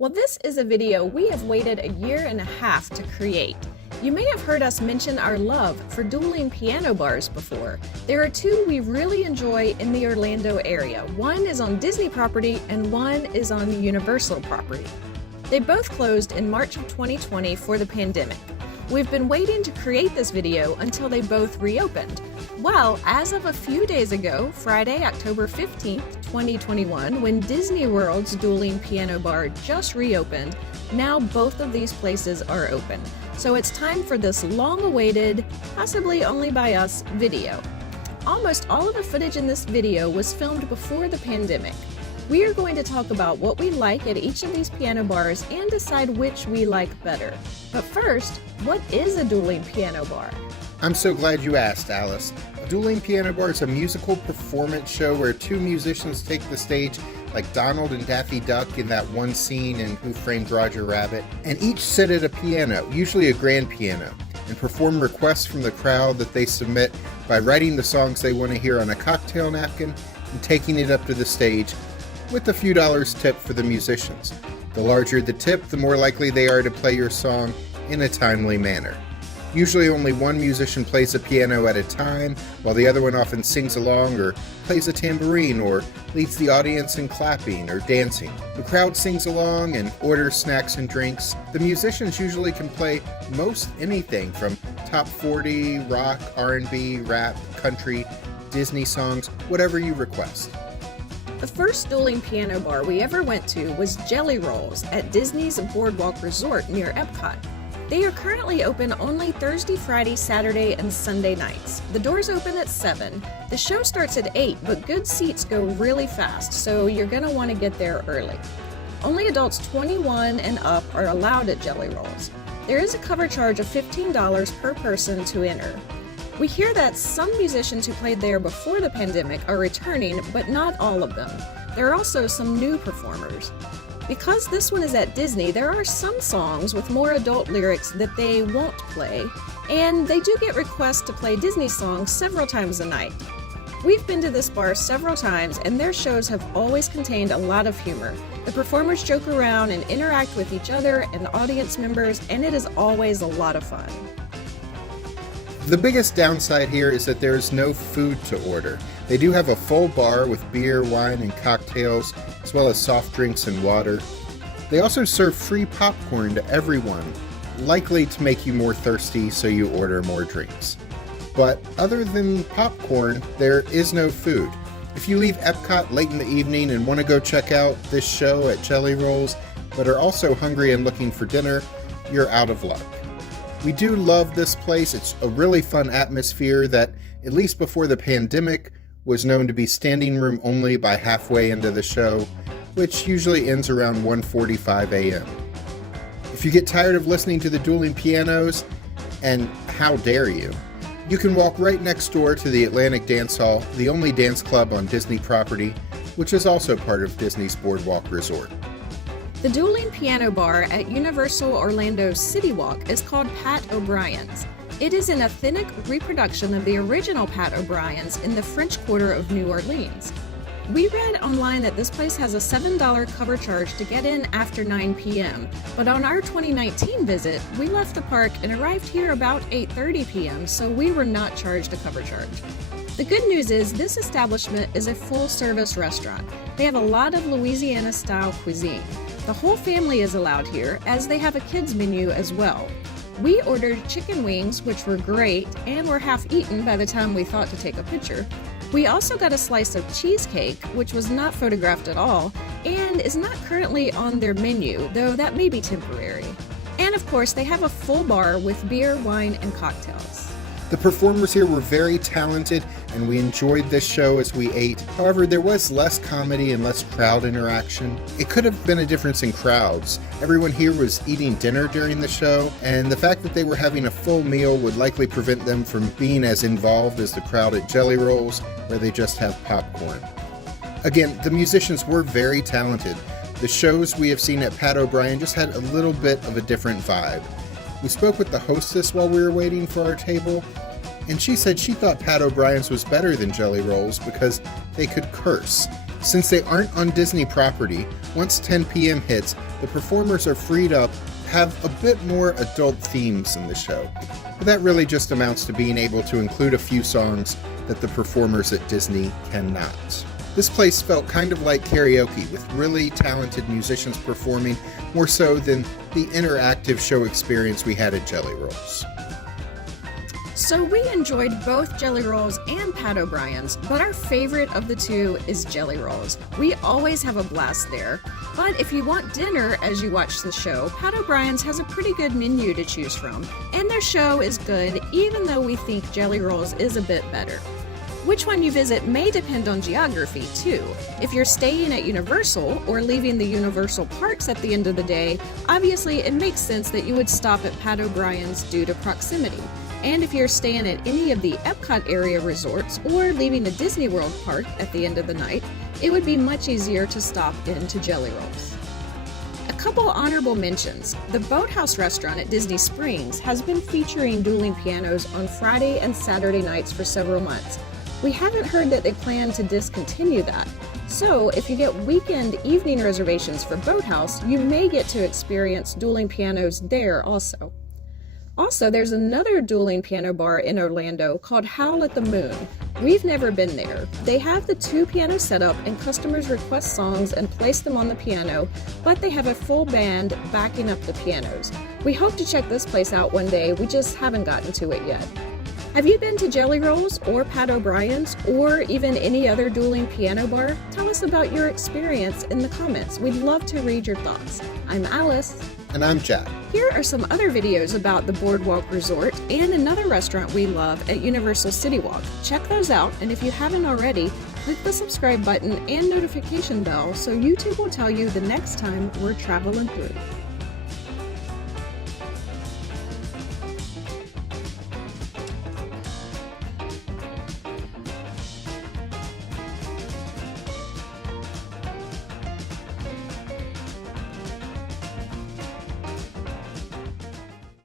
Well, this is a video we have waited a year and a half to create. You may have heard us mention our love for dueling piano bars before. There are two we really enjoy in the Orlando area. One is on Disney property and one is on the Universal property. They both closed in March of 2020 for the pandemic. We've been waiting to create this video until they both reopened. Well, as of a few days ago, Friday, October 15th, 2021, when Disney World's dueling piano bar just reopened, now both of these places are open. So it's time for this long-awaited, possibly only by us, video. Almost all of the footage in this video was filmed before the pandemic. We are going to talk about what we like at each of these piano bars and decide which we like better. But first, what is a dueling piano bar? I'm so glad you asked, Alice. A dueling piano bar is a musical performance show where two musicians take the stage like Donald and Daffy Duck in that one scene in Who Framed Roger Rabbit, and each sit at a piano, usually a grand piano, and perform requests from the crowd that they submit by writing the songs they want to hear on a cocktail napkin and taking it up to the stage with a few dollars tip for the musicians. The larger the tip, the more likely they are to play your song in a timely manner. Usually only one musician plays a piano at a time, while the other one often sings along or plays a tambourine or leads the audience in clapping or dancing. The crowd sings along and orders snacks and drinks. The musicians usually can play most anything from top 40, rock, R&B, rap, country, Disney songs, whatever you request. The first dueling piano bar we ever went to was Jellyrolls at Disney's Boardwalk Resort near Epcot. They are currently open only Thursday, Friday, Saturday, and Sunday nights. The doors open at 7. The show starts at 8, but good seats go really fast, so you're going to want to get there early. Only adults 21 and up are allowed at Jellyrolls. There is a cover charge of $15 per person to enter. We hear that some musicians who played there before the pandemic are returning, but not all of them. There are also some new performers. Because this one is at Disney, there are some songs with more adult lyrics that they won't play, and they do get requests to play Disney songs several times a night. We've been to this bar several times, and their shows have always contained a lot of humor. The performers joke around and interact with each other and audience members, and it is always a lot of fun. The biggest downside here is that there is no food to order. They do have a full bar with beer, wine, and cocktails, as well as soft drinks and water. They also serve free popcorn to everyone, likely to make you more thirsty so you order more drinks. But other than popcorn, there is no food. If you leave Epcot late in the evening and want to go check out this show at Jellyrolls, but are also hungry and looking for dinner, you're out of luck. We do love this place. It's a really fun atmosphere that, at least before the pandemic, was known to be standing room only by halfway into the show, which usually ends around 1:45 a.m. If you get tired of listening to the dueling pianos, and how dare you, you can walk right next door to the Atlantic Dance Hall, the only dance club on Disney property, which is also part of Disney's Boardwalk Resort. The dueling piano bar at Universal Orlando's City Walk is called Pat O'Brien's. It is an authentic reproduction of the original Pat O'Brien's in the French Quarter of New Orleans. We read online that this place has a $7 cover charge to get in after 9 p.m., but on our 2019 visit, we left the park and arrived here about 8:30 p.m., so we were not charged a cover charge. The good news is this establishment is a full-service restaurant. They have a lot of Louisiana-style cuisine. The whole family is allowed here, as they have a kids menu as well. We ordered chicken wings, which were great, and were half eaten by the time we thought to take a picture. We also got a slice of cheesecake, which was not photographed at all, and is not currently on their menu, though that may be temporary. And of course, they have a full bar with beer, wine, and cocktails. The performers here were very talented, and we enjoyed this show as we ate. However, there was less comedy and less crowd interaction. It could have been a difference in crowds. Everyone here was eating dinner during the show, and the fact that they were having a full meal would likely prevent them from being as involved as the crowd at Jellyrolls, where they just have popcorn. Again, the musicians were very talented. The shows we have seen at Pat O'Brien just had a little bit of a different vibe. We spoke with the hostess while we were waiting for our table, and she said she thought Pat O'Brien's was better than Jellyrolls because they could curse. Since they aren't on Disney property, once 10 p.m. hits, the performers are freed up to have a bit more adult themes in the show. But that really just amounts to being able to include a few songs that the performers at Disney cannot. This place felt kind of like karaoke, with really talented musicians performing, more so than the interactive show experience we had at Jellyrolls. So we enjoyed both Jellyrolls and Pat O'Brien's, but our favorite of the two is Jellyrolls. We always have a blast there. But if you want dinner as you watch the show, Pat O'Brien's has a pretty good menu to choose from, and their show is good even though we think Jellyrolls is a bit better. Which one you visit may depend on geography, too. If you're staying at Universal or leaving the Universal parks at the end of the day, obviously it makes sense that you would stop at Pat O'Brien's due to proximity. And if you're staying at any of the Epcot area resorts or leaving the Disney World park at the end of the night, it would be much easier to stop into Jellyrolls. A couple honorable mentions. The Boathouse restaurant at Disney Springs has been featuring dueling pianos on Friday and Saturday nights for several months. We haven't heard that they plan to discontinue that. So if you get weekend evening reservations for Boathouse, you may get to experience dueling pianos there also. Also, there's another dueling piano bar in Orlando called Howl at the Moon. We've never been there. They have the 2-piano setup and customers request songs and place them on the piano, but they have a full band backing up the pianos. We hope to check this place out one day, we just haven't gotten to it yet. Have you been to Jellyrolls or Pat O'Brien's or even any other dueling piano bar? Tell us about your experience in the comments. We'd love to read your thoughts. I'm Alice. And I'm Jack. Here are some other videos about the Boardwalk Resort and another restaurant we love at Universal City Walk. Check those out, and if you haven't already, click the subscribe button and notification bell so YouTube will tell you the next time we're traveling through.